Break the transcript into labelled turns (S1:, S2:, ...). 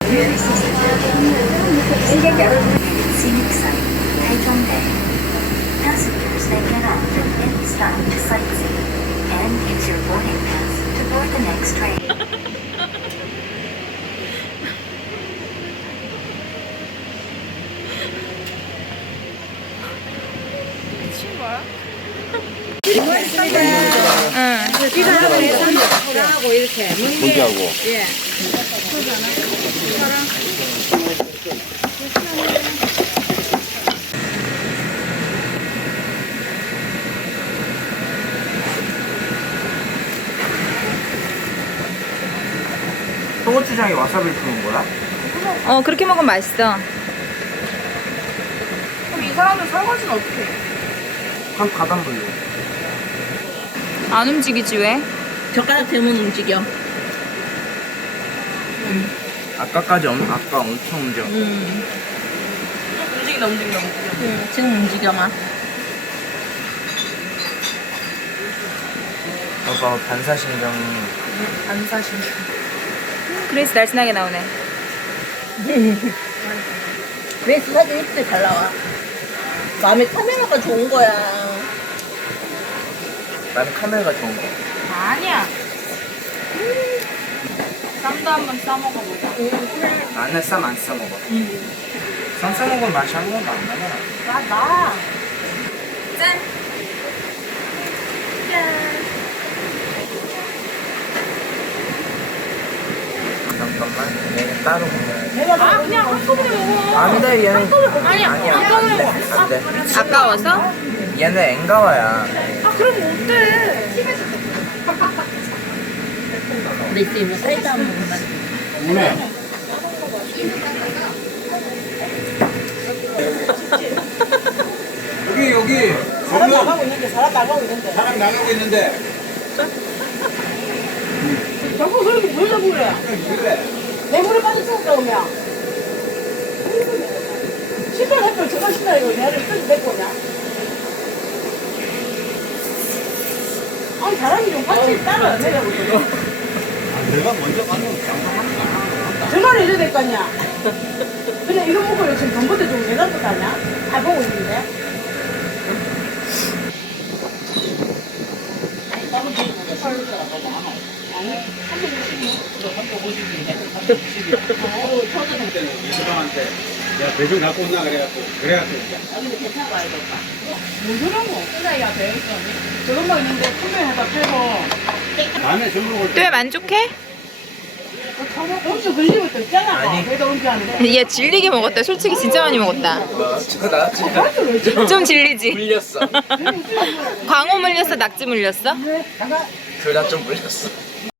S1: Scenic site, Taichung Bay. Passengers may get off at any stop to sightsee and use your boarding pass to board the next train.
S2: 하고 이렇게
S3: 고기하고.
S2: 예.
S4: 소고추장에 와사비를 푸는 거야?
S5: 그렇게 먹으면 맛있어.
S2: 그럼 이 사람들 설거지는 어떻게 해?
S4: 한 가단불로.
S5: 안 움직이지 왜?
S2: 젓가락 대면 움직여.
S4: 아까 엄청 움직여.
S2: 움직인다. 지금 움직여만.
S4: 봐봐, 반사신경이.
S2: 반사신경.
S5: 그래서 날씬하게 나오네.
S2: 그래서 사진 이쁘게 잘 나와. 마음에 카메라가 좋은 거야.
S4: 나는 카메라가 좋은 거.
S2: 아니야. 쌈도 한번 싸 먹어보자.
S4: 나는 쌈 안 싸먹어. 쌈 싸먹으면 맛이 한 번도 안 나잖아.
S2: 나.
S5: 짠!
S4: 잠깐만. 얘는 따로 먹어야 돼.
S2: 내가 그냥 한꺼번에 먹어.
S4: 아니다, 얘는.
S2: 아니야,
S4: 아니야,
S2: 한꺼번에
S4: 안 돼. 안 돼.
S5: 아까워서?
S4: 얘는 엥가와야.
S2: 그럼 어때? 근데 이제 사이드 한 번만.
S3: 여기
S2: 사람 나가고 있는데.
S3: 사람 나가고 있는데
S2: 자꾸 그렇게 뭘 잡고 그래?
S3: 그래.
S2: 내 물에 빠졌으니까 오면. 신발 햇볕 저거 신발 이거 얘를 끌고 내 거냐? 아니 사람이 좀 같이 따라 내려고 그래.
S3: 내가 먼저 가는 장사하는
S2: 전화를 해줘야 될 거 아니야? 근데 이거 먹고 지금 전부터 좀 내놨을 거 아니야? 다 보고 있는데?
S3: 이수방한테 야 배송 갖고 온나 그래갖고
S2: 뭔 소리하고? 끝나야 되겠어. 저것만 있는데 판매해다 팔고.
S3: 다음에 전부 올
S5: 또 만족해?
S2: 음주 걸리면 또 있잖아.
S4: 아니.
S2: 그래도 음주하는데.
S5: 얘 질리게 먹었다. 솔직히 진짜 많이 먹었다.
S4: 나 진짜
S5: 좀 질리지?
S4: 물렸어.
S5: 광어 물렸어? 낙지 물렸어?
S4: 둘 다 좀 물렸어.